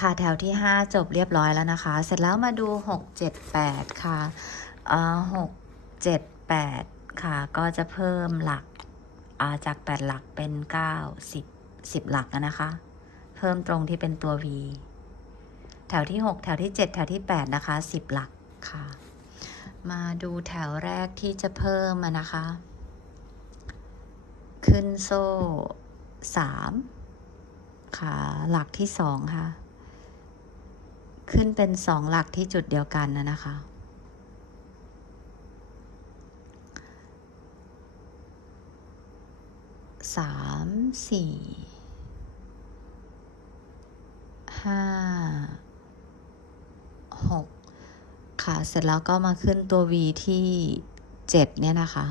ค่ะแถวที่ 5 จบเรียบร้อยแล้วนะคะ เสร็จแล้วมาดู 6 7 8 ค่ะเอ่อ6 7 8 ค่ะ ก็จะเพิ่มหลักอ่าจาก 8 หลักเป็น 9 10 10 หลักนะคะ เพิ่มตรงที่เป็นตัว V แถวที่ 6 แถวที่ 7 แถวที่ 8 นะคะ 10 หลักค่ะ มาดูแถวแรกที่จะเพิ่มนะคะ ขึ้นโซ่ 3 ค่ะ หลักที่ 2 ค่ะ ขึ้นเป็นสองหลักที่จุดเดียวกันนะนะคะ สามสี่ห้าหกค่ะ เสร็จแล้วก็มาขึ้นตัว V ที่เจ็ดเนี่ยนะคะ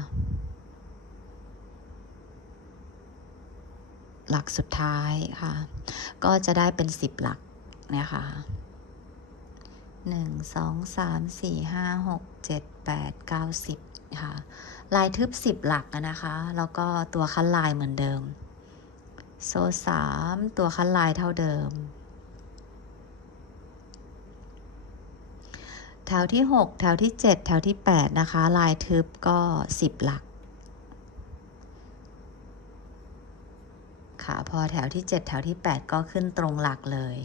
หลักสุดท้ายค่ะ ก็จะได้เป็นสิบหลักเนี่ยค่ะ หนึ่งสองสามสี่ห้าหกเจ็ดแปดเก้าสิบค่ะ ลายทึบสิบหลักนะคะ แล้วก็ตัวคันลายเหมือนเดิม โซ่สามตัวคันลายเท่าเดิม แถวที่หกแถวที่เจ็ดแถวที่แปดนะคะ ลายทึบก็สิบหลักค่ะ พอแถวที่เจ็ดแถวที่แปดก็ขึ้นตรงหลักเลย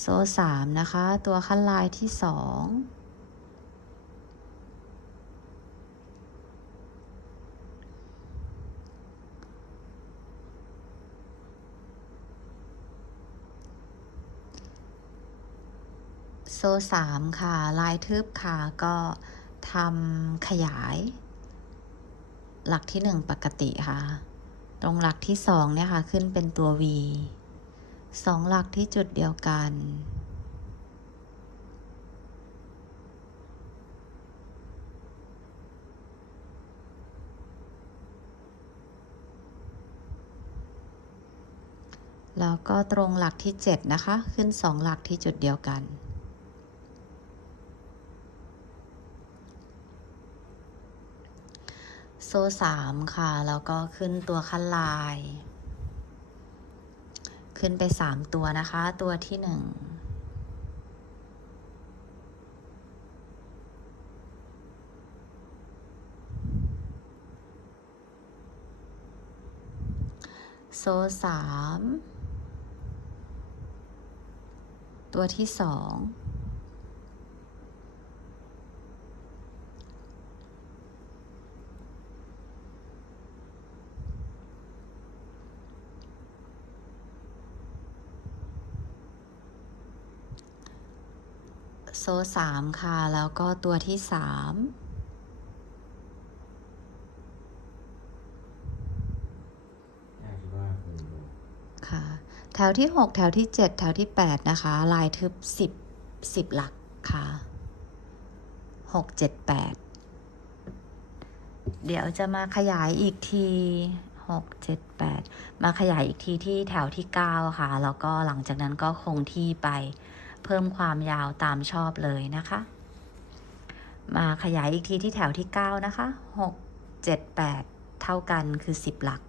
โซ่สามนะคะ ตัวขั้นลายที่สองโซ่สามค่ะ ลายทึบค่ะก็ทำขยาย หลักที่หนึ่งปกติค่ะ ตรงหลักที่สองเนี่ยค่ะ ขึ้นเป็นตัว V สองหลักที่จุดเดียวกัน แล้วก็ตรงหลักที่ 7 นะคะ ขึ้น 2 หลักที่จุดเดียวกัน โซ่สามค่ะ แล้วก็ขึ้นตัวขั้นลาย ขึ้นไปสามตัวนะคะ ตัวที่หนึ่งโซ่สามตัวที่สอง โซ่สามค่ะ แล้วก็ตัวที่สามน่าคิดว่าคุณดูค่ะ แถวที่6แถวที่7แถวที่8นะคะ ลายทึบ10 10หลักค่ะ6 7 8เดี๋ยวจะมาขยายอีกที6 7 8มาขยายอีกทีที่แถวที่9ค่ะ แล้วก็หลังจากนั้นก็คงที่ไป เพิ่มความยาวตามชอบเลยนะคะ มาขยายอีกทีที่แถวที่ 9 นะคะ 6 7 8 เท่ากันคือ 10 หลัก